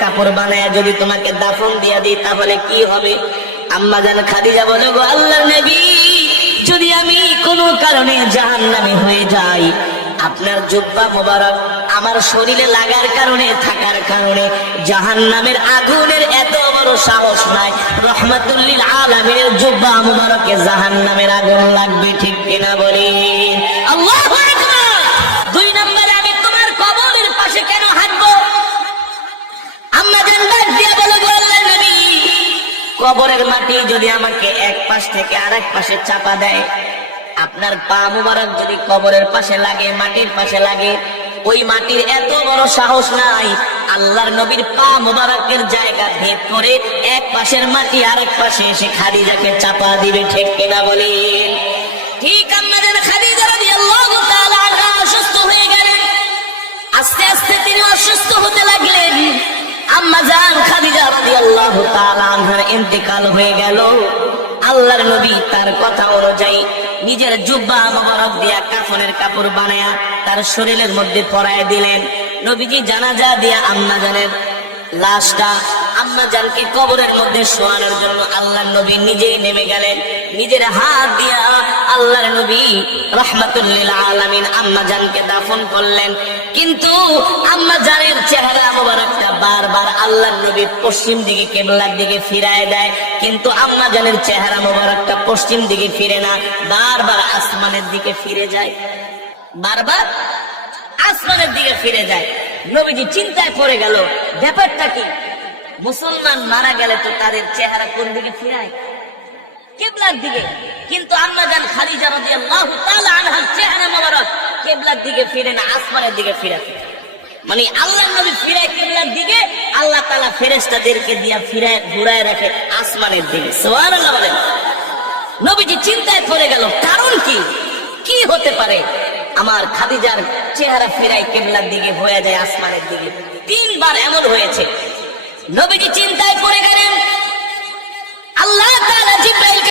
কাপড় বানায় যদি তোমাকে দাফন দিয়া দিই তাহলে কি হবে? আম্মা জান খাদিজা বলে, গো আল্লাহর নবী, যদি আমি কোনো কারণে জাহান্নামী হয়ে যাই, আপনার জুব্বা মোবারক আমার শরীরে লাগার কারণে, থাকার কারণে জাহান্নামের আগুনের এত বড় সাহস নাই। রহমাতুল লিল আলামিনের জুব্বা মোবারকে জাহান্নামের আগুন লাগবে, ঠিক কিনা বলেন? আল্লাহু আকবার। দুই নম্বরে, আমি তোমার কবরের পাশে কেন হাঁটবো? আম্মা জান ডাক দিয়া বলে, গো আল্লাহর নবী, কবরের মাটি যদি আমাকে এক পাশ থেকে আরেক পাশে চাপা দেয়, আপনার পা মুবারক যদি কবরের পাশে লাগে, মাটির পাশে লাগে, ওই মাটির এত বড় সাহস নাই আল্লাহর নবীর পা মুবারকের জায়গা ভেদ করে এক পাশের মাটি আরেক পাশে এসে খাদিজাকে চাপা দিবে, ঠিক কিনা বলেন? ঠিক আম্মা জান খাদিজা রাদিয়াল্লাহু তাআলা আনহা অসুস্থ হয়ে গেলেন। আস্তে আস্তে তিনি অসুস্থ হতে লাগলেন। আম্মা জান খাদিজা রাদিয়াল্লাহু তাআলা আনহার ইন্তেকাল হয়ে গেল। আল্লাহর নবী তার কথা অনুযায়ী নিজের জুব্বা মোবারক দিয়া কাফনের কাপড় বানায়া তার শরীরের মধ্যে পরায় দিলেন। নবীজি জানাজা দিয়া আম্মা জানের লাশটা আম্মা জানকে কবরের মধ্যে শোয়ানোর জন্য আল্লাহর নবী নিজেই নেমে গেলেন। নিজের হাত দিয়া আল্লাহর নবী রাহমাতুল লিল আলামিন আম্মা জানকে দাফন করলেন। কিন্তু আম্মা জানের চেহারা মোবারকটা বারবার আল্লাহর নবী পশ্চিম দিকে, কিবলার দিকে ফিরায় দেয়, কিন্তু আম্মা জানের চেহারা মোবারকটা পশ্চিম দিকে ফিরে না, বারবার আসমানের দিকে ফিরে যায়, বারবার আসমানের দিকে ফিরে যায়। নবীজি চিন্তায় পড়ে গেল, ব্যাপারটা কি? মুসলমান মারা গেলে তো তাদের চেহারা কোন দিকে ফিরায়? কিবলার দিকে। কিন্তু আম্মা জান খাদিজা রাদিয়াল্লাহু তাআলা আনহার চেহারা মোবারক কিবলার দিকে ফিরে না, আসমানের দিকে ফিরে। মানে আল্লাহর নবী ফিরায় কিবলার দিকে, আল্লাহ তাআলা ফেরেশতাদেরকে দিয়া ফিরায় ঘুরায় রাখে আসমানের দিকে। সুবহানাল্লাহ বলেন। নবীজি চিন্তায় পড়ে গেল, কারণ কি? কি হতে পারে আমার খাদিজার চেহারা ফিরায় কিবলার দিকে, হয়ে যায় আসমানের দিকে? তিনবার এমন হয়েছে। নবীজি চিন্তায় পড়ে গেলেন। আল্লাহ তাআলা জিবরাইল